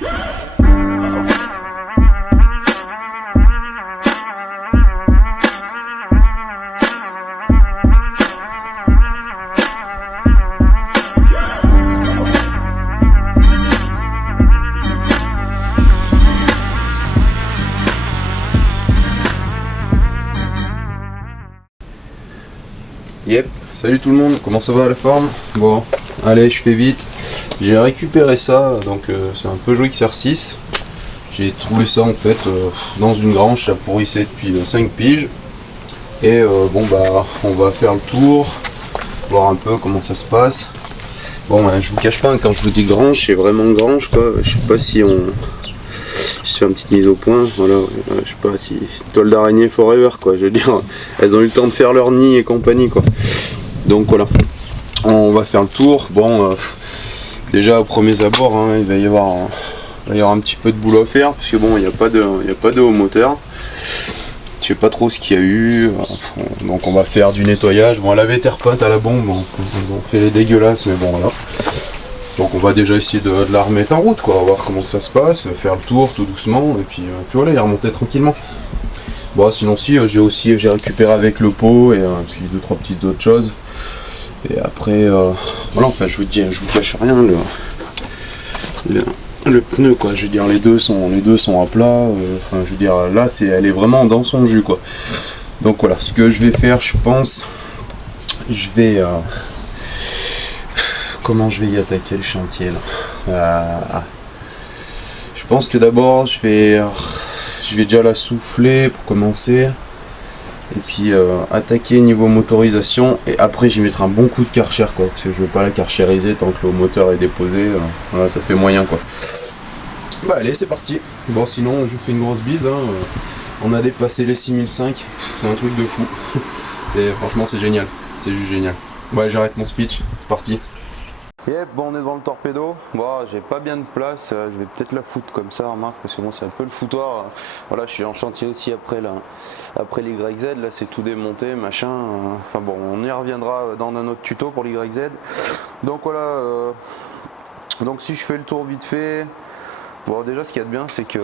Yep, salut tout le monde, comment ça va la forme? Bon, allez, je fais vite. J'ai récupéré ça, donc c'est un peu joli exercice. J'ai trouvé ça en fait dans une grange, ça pourrissait depuis 5 piges. Et bon bah, on va faire le tour, voir un peu comment ça se passe. Bon, je vous cache pas, hein, quand je vous dis grange, c'est vraiment grange quoi. Je sais pas si on... Je fais une petite mise au point, voilà, je sais pas si toile d'araignée forever quoi, je veux dire, elles ont eu le temps de faire leur nid et compagnie quoi. Donc voilà, on va faire le tour. Bon, déjà au premier abord, hein, il va y avoir un petit peu de boulot à faire parce que bon, il n'y a pas de haut moteur. Je sais pas trop ce qu'il y a eu, donc on va faire du nettoyage. Bon, la terre-peinte à la bombe, ils ont fait les dégueulasses, mais bon voilà. Donc on va déjà essayer de la remettre en route quoi, voir comment que ça se passe, faire le tour tout doucement et puis voilà, y remonter tranquillement. Bon sinon si j'ai récupéré avec le pot et puis 2-3 petites autres choses. Et après voilà, enfin je vous cache rien, le pneu quoi, je veux dire les deux sont à plat, enfin je veux dire là elle est vraiment dans son jus quoi. Donc voilà, ce que je vais faire, je pense, je vais comment je vais y attaquer le chantier là. Je pense que d'abord je vais déjà la souffler pour commencer et puis attaquer niveau motorisation et après j'y mettrai un bon coup de Karcher quoi, parce que je veux pas la karchériser tant que le moteur est déposé, voilà, ça fait moyen quoi. Bah allez, c'est parti. Bon sinon je vous fais une grosse bise, hein. On a dépassé les 6005, c'est un truc de fou. Franchement c'est génial, c'est juste génial. Ouais, j'arrête mon speech, parti. Yep, bon on est devant le torpedo, bon j'ai pas bien de place, je vais peut-être la foutre comme ça, remarque, parce que bon c'est un peu le foutoir. Voilà, je suis en chantier aussi après l'YZ, là c'est tout démonté, machin, enfin bon on y reviendra dans un autre tuto pour l'YZ. Donc voilà, donc si je fais le tour vite fait, bon déjà ce qu'il y a de bien c'est que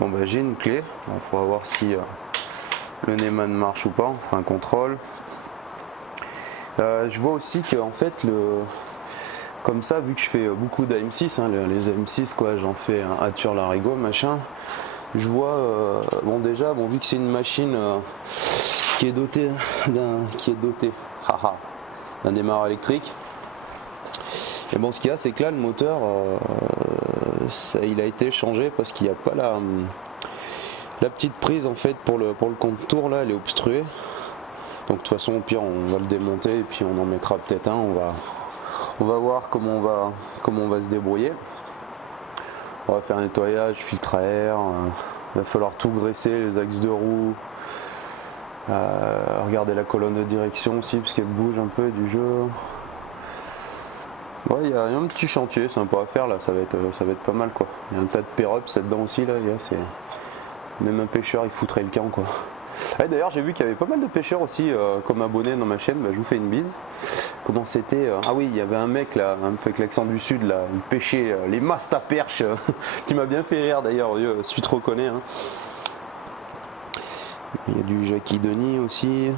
bon bah j'ai une clé, on pourra voir si le Neyman marche ou pas, on fera un contrôle. Je vois aussi que en fait comme ça, vu que je fais beaucoup d'AM6, hein, les AM6 quoi, j'en fais un Atur Larigot machin, je vois bon déjà vu que c'est une machine qui est dotée d'un démarreur électrique, et bon ce qu'il y a c'est que là le moteur il a été changé parce qu'il n'y a pas la petite prise en fait pour le contour là, elle est obstruée. Donc de toute façon au pire on va le démonter et puis on en mettra peut-être un, on va voir comment on va se débrouiller. On va faire un nettoyage, filtre à air, il va falloir tout graisser, les axes de roue, regarder la colonne de direction aussi parce qu'elle bouge un peu du jeu. Ouais, il y a un petit chantier sympa à faire là, ça va être pas mal quoi. Il y a un tas de pair-ups là-dedans aussi là, même un pêcheur il foutrait le camp quoi. Ouais, d'ailleurs j'ai vu qu'il y avait pas mal de pêcheurs aussi comme abonnés dans ma chaîne, bah, je vous fais une bise. Comment c'était ah oui, il y avait un mec là, un peu avec l'accent du sud là, il pêchait les masses à perche, qui m'a bien fait rire d'ailleurs, celui te reconnaît. Hein. Il y a du Jackie Denis aussi.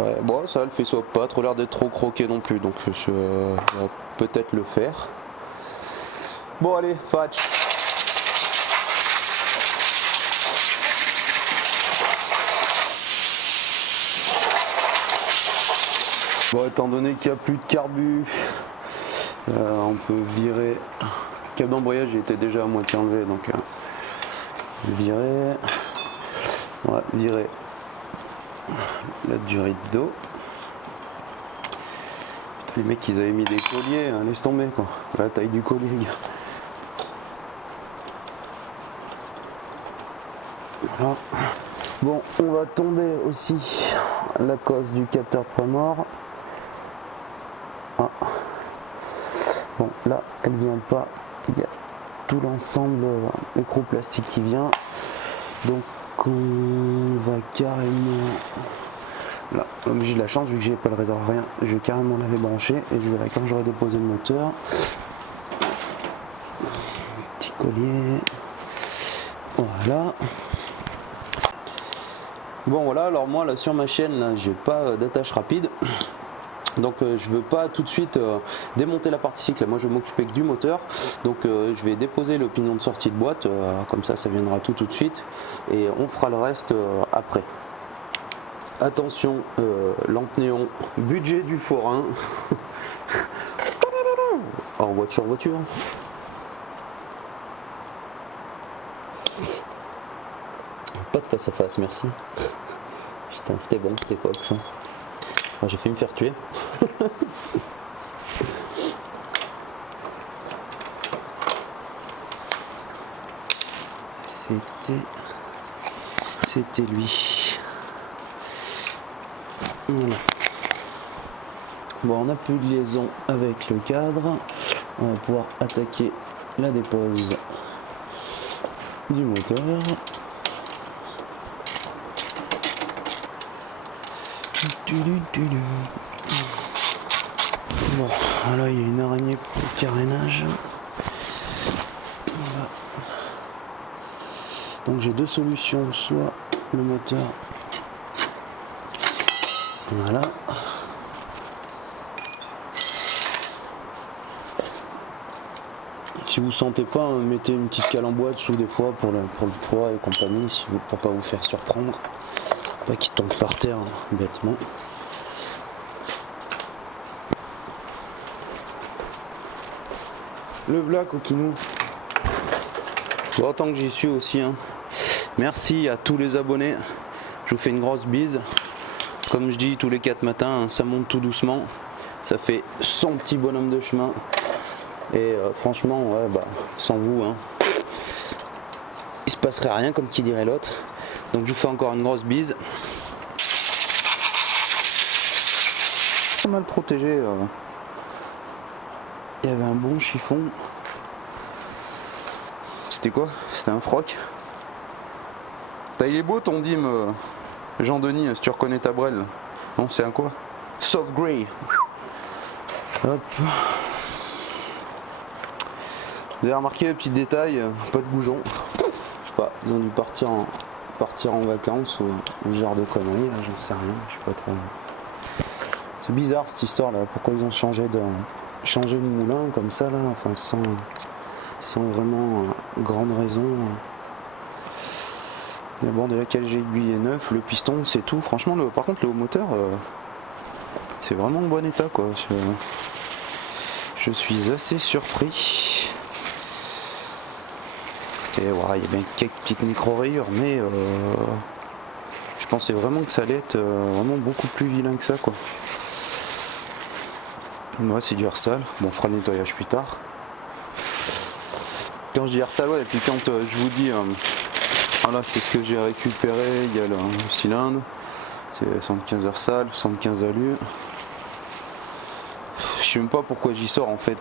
Ouais, bon ça le fait soit pas trop l'air d'être trop croqué non plus, donc je vais peut-être le faire. Bon allez, Fatch. Bon, étant donné qu'il n'y a plus de carbu, on peut virer. Le câble d'embrayage il était déjà à moitié enlevé, donc virer. On va virer la durite d'eau. Les mecs ils avaient mis des colliers, hein, laisse tomber quoi. La taille du collier, gars. Voilà. Bon, on va tomber aussi la cause du capteur pas mort. Ah. Bon, là, elle vient pas. Il y a tout l'ensemble écrou plastique qui vient. Donc, on va carrément. Là, j'ai de la chance vu que j'ai pas le réservoir rien. Je vais carrément la débrancher et je verrai quand j'aurai déposé le moteur. petit collier. Voilà. Bon voilà, alors moi là sur ma chaîne là, j'ai pas d'attache rapide. Donc je veux pas tout de suite démonter la partie cycle, moi je vais m'occuper que du moteur. Donc je vais déposer le pignon de sortie de boîte, comme ça viendra tout de suite. Et on fera le reste après. Attention, lampe néon, budget du forain. En voiture. Pas de face à face, merci. Putain, c'était bon cette époque ça. Oh, j'ai failli me faire tuer. C'était lui. Voilà. Bon, on n'a plus de liaison avec le cadre. On va pouvoir attaquer la dépose du moteur. Bon, là il y a une araignée pour le carénage. Voilà. Donc j'ai deux solutions, soit le moteur. Voilà. Si vous sentez pas, mettez une petite cale en bois dessous des fois pour le poids et compagnie, si vous, pour pas vous faire surprendre. Pas qu'il tombe par terre bêtement. Le v'là coquinou. Bon, tant que j'y suis aussi, hein. Merci à tous les abonnés. Je vous fais une grosse bise. Comme je dis tous les 4 matins, hein, ça monte tout doucement. Ça fait son petit bonhomme de chemin. Et franchement, ouais, bah, sans vous, hein, il se passerait rien, comme qui dirait l'autre. Donc je vous fais encore une grosse bise. Pas mal protégé. Il y avait un bon chiffon. C'était quoi? C'était un froc. Il est beau ton dîme, Jean-Denis, si tu reconnais ta brelle. Non, c'est un quoi? Soft Grey. Hop. Vous avez remarqué le petit détail, pas de bougeon. Je sais pas, ils ont dû partir en vacances ou ce genre de conneries, là, j'en sais rien, je sais pas trop. C'est bizarre cette histoire là, pourquoi ils ont changé de moulin comme ça là, enfin sans vraiment grande raison. Mais bon, déjà quel aiguille est neuf, le piston c'est tout. Franchement, par contre le haut moteur, c'est vraiment en bon état quoi. Je suis assez surpris. Et voilà, il y a bien quelques petites micro-rayures, mais je pensais vraiment que ça allait être vraiment beaucoup plus vilain que ça quoi. Ouais, c'est du air-sale. Bon, on fera le nettoyage plus tard. Quand je dis air-sale, ouais, et puis quand je vous dis voilà, c'est ce que j'ai récupéré, il y a le cylindre, c'est 75 air-sale, 75 alu. Je sais même pas pourquoi j'y sors en fait,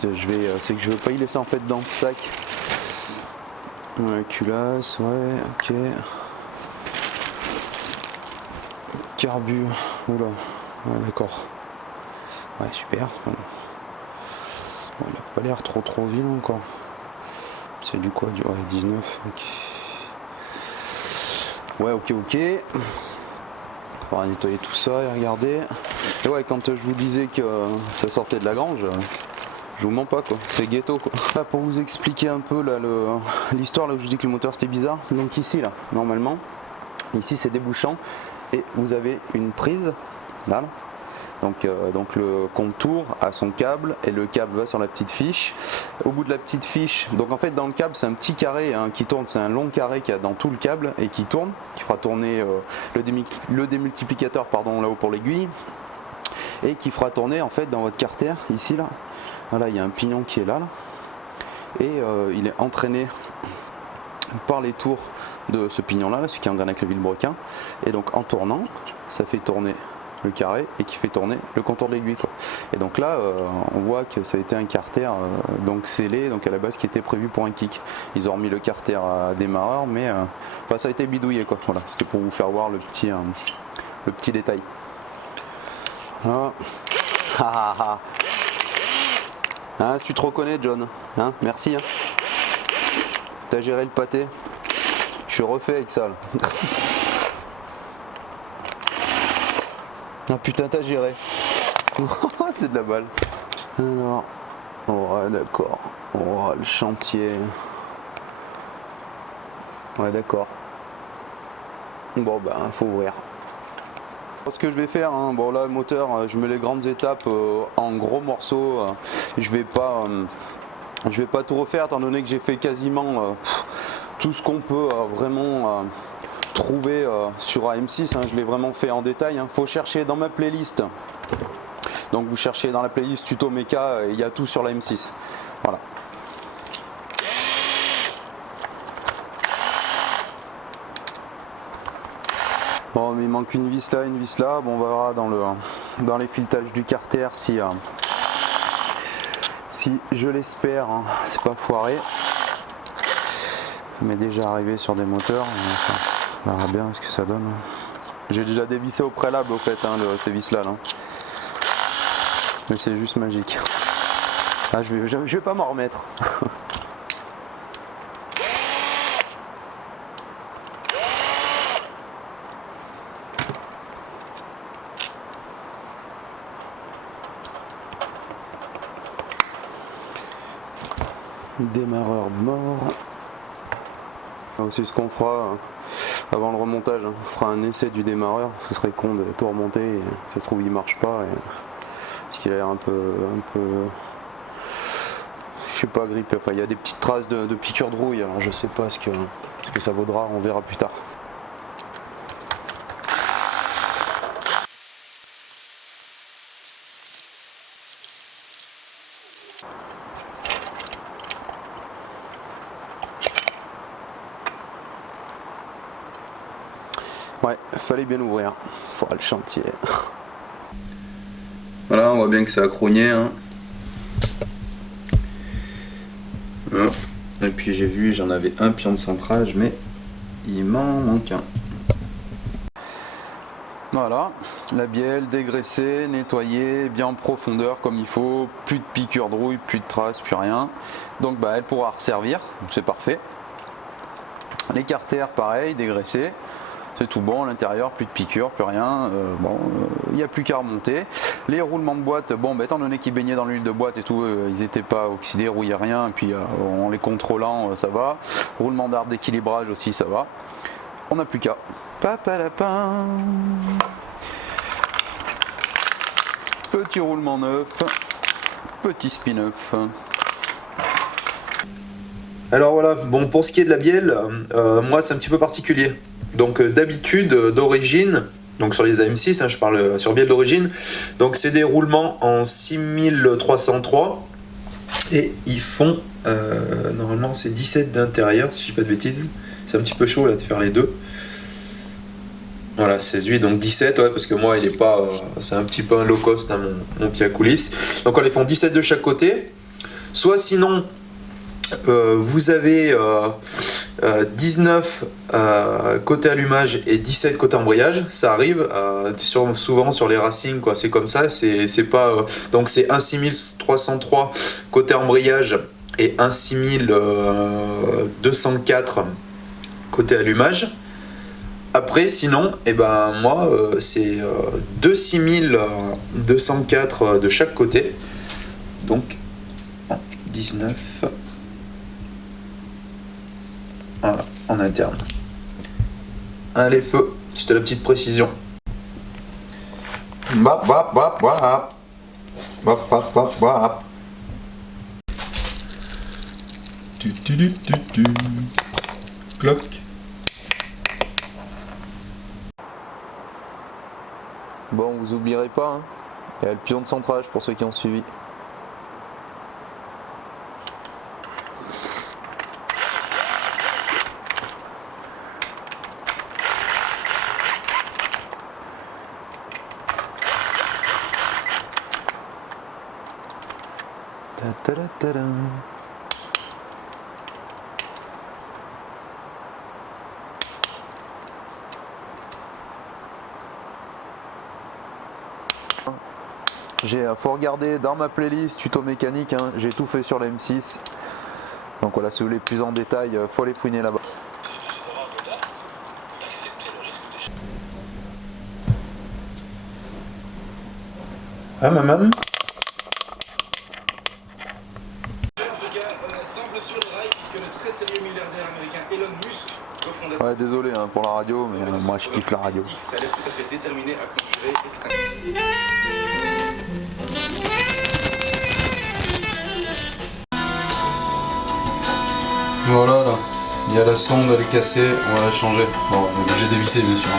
c'est que je veux pas y laisser en fait dans ce sac. Ouais, culasse, ouais, ok. Carbu, oula, ouais, d'accord. Ouais, super. Bon, il a pas l'air trop vilain encore. C'est du quoi, du 19, ok. Ouais, ok. On va nettoyer tout ça et regarder. Et ouais, quand je vous disais que ça sortait de la grange, je vous mens pas quoi, c'est ghetto quoi. Là, pour vous expliquer un peu là l'histoire, là où je vous dis que le moteur c'était bizarre. Donc ici là, normalement, ici c'est débouchant et vous avez une prise là. Donc le contour a son câble et le câble va sur la petite fiche. Au bout de la petite fiche, donc en fait dans le câble c'est un petit carré hein, qui tourne, c'est un long carré qu'il y a dans tout le câble et qui tourne, qui fera tourner le démultiplicateur pardon là-haut pour l'aiguille et qui fera tourner en fait dans votre carter ici là. Voilà, il y a un pignon qui est là et il est entraîné par les tours de ce pignon là, celui qui engranne avec le vilebrequin, et donc en tournant ça fait tourner le carré et qui fait tourner le contour de l'aiguille quoi. Et donc là on voit que ça a été un carter donc scellé, donc à la base qui était prévu pour un kick. Ils ont remis le carter à démarreur mais enfin, ça a été bidouillé quoi. Voilà, c'était pour vous faire voir le petit détail. Voilà. Hein, tu te reconnais John, hein, merci hein. T'as géré le pâté? Je suis refait avec ça là. Ah putain, t'as géré. C'est de la balle. Alors, ouais d'accord. Oh le chantier. Ouais d'accord. Bon ben faut ouvrir. Ce que je vais faire, hein, bon là le moteur, je mets les grandes étapes en gros morceaux. Je vais pas tout refaire étant donné que j'ai fait quasiment tout ce qu'on peut vraiment trouver sur AM6. Hein, je l'ai vraiment fait en détail. Hein. Faut chercher dans ma playlist. Donc vous cherchez dans la playlist tuto méca, il y a tout sur la M6. Voilà. Bon, mais il manque une vis là, une vis là. Bon, on va voir dans les filetages du carter si je l'espère, hein, c'est pas foiré. Mais déjà arrivé sur des moteurs, on verra bien ce que ça donne. J'ai déjà dévissé au préalable au fait, hein, ces vis là. Mais c'est juste magique. Ah, je vais pas m'en remettre. Démarreur mort. C'est ce qu'on fera avant le remontage. On fera un essai du démarreur. Ce serait con de tout remonter. Et ça se trouve il marche pas. Parce qu'il a l'air un peu, je sais pas, grippé. Enfin, il y a des petites traces de piqûres de rouille. Alors je sais pas ce que ça vaudra. On verra plus tard. Ouais, fallait bien ouvrir. Faudra le chantier. Voilà, on voit bien que ça a crogné. Hein. Et puis j'ai vu, j'en avais un pion de centrage, mais il m'en manque un. Voilà, la bielle dégraissée, nettoyée, bien en profondeur comme il faut, plus de piqûres de rouille, plus de traces, plus rien. Donc bah, elle pourra resservir, c'est parfait. Les carters pareil, dégraissés. C'est tout bon à l'intérieur, plus de piqûres, plus rien. Il n'y a plus qu'à remonter. Les roulements de boîte, bon, étant donné qu'ils baignaient dans l'huile de boîte et tout, ils n'étaient pas oxydés, rouillés, rien. Et puis en les contrôlant, ça va. Roulement d'arbre d'équilibrage aussi, ça va. On n'a plus qu'à. Papalapin. Petit roulement neuf, petit spin neuf. Alors voilà, bon pour ce qui est de la bielle, moi c'est un petit peu particulier. Donc d'habitude, d'origine, donc sur les AM6, hein, je parle sur bielle d'origine, donc c'est des roulements en 6303 et ils font, normalement c'est 17 d'intérieur, si je dis pas de bêtises, c'est un petit peu chaud là de faire les deux. Voilà, 16-8, donc 17, ouais, parce que moi il est pas, c'est un petit peu un low cost, hein, mon pied à coulisses. Donc on les font 17 de chaque côté, soit sinon vous avez 19 côté allumage et 17 côté embrayage, ça arrive souvent sur les Racing, quoi. C'est comme ça, c'est pas donc c'est un 6303 côté embrayage et un 6204 côté allumage. Après sinon moi c'est 2 6204 de chaque côté, donc 19 voilà, en interne. Allez, feu, c'était la petite précision. Bap, bap, bap, bap. Bap, bap, bap, bap. Cloc. Bon, vous oublierez pas, hein. Il y a le pion de centrage pour ceux qui ont suivi. Faut regarder dans ma playlist tuto mécanique, hein, j'ai tout fait sur la M6. Donc voilà, si vous voulez plus en détail, faut aller fouiner là-bas. Ah maman. En tout cas, semble sur le rail puisque le très sérieux milliardaire américain Elon Musk, cofondateur Ouais, désolé hein, pour la radio, mais moi je kiffe la radio. X, a l'air tout à fait déterminé à conjurer extinction. Voilà là, il y a la sonde, elle est cassée, on va la changer. Bon, on est obligé de dévisser bien sûr.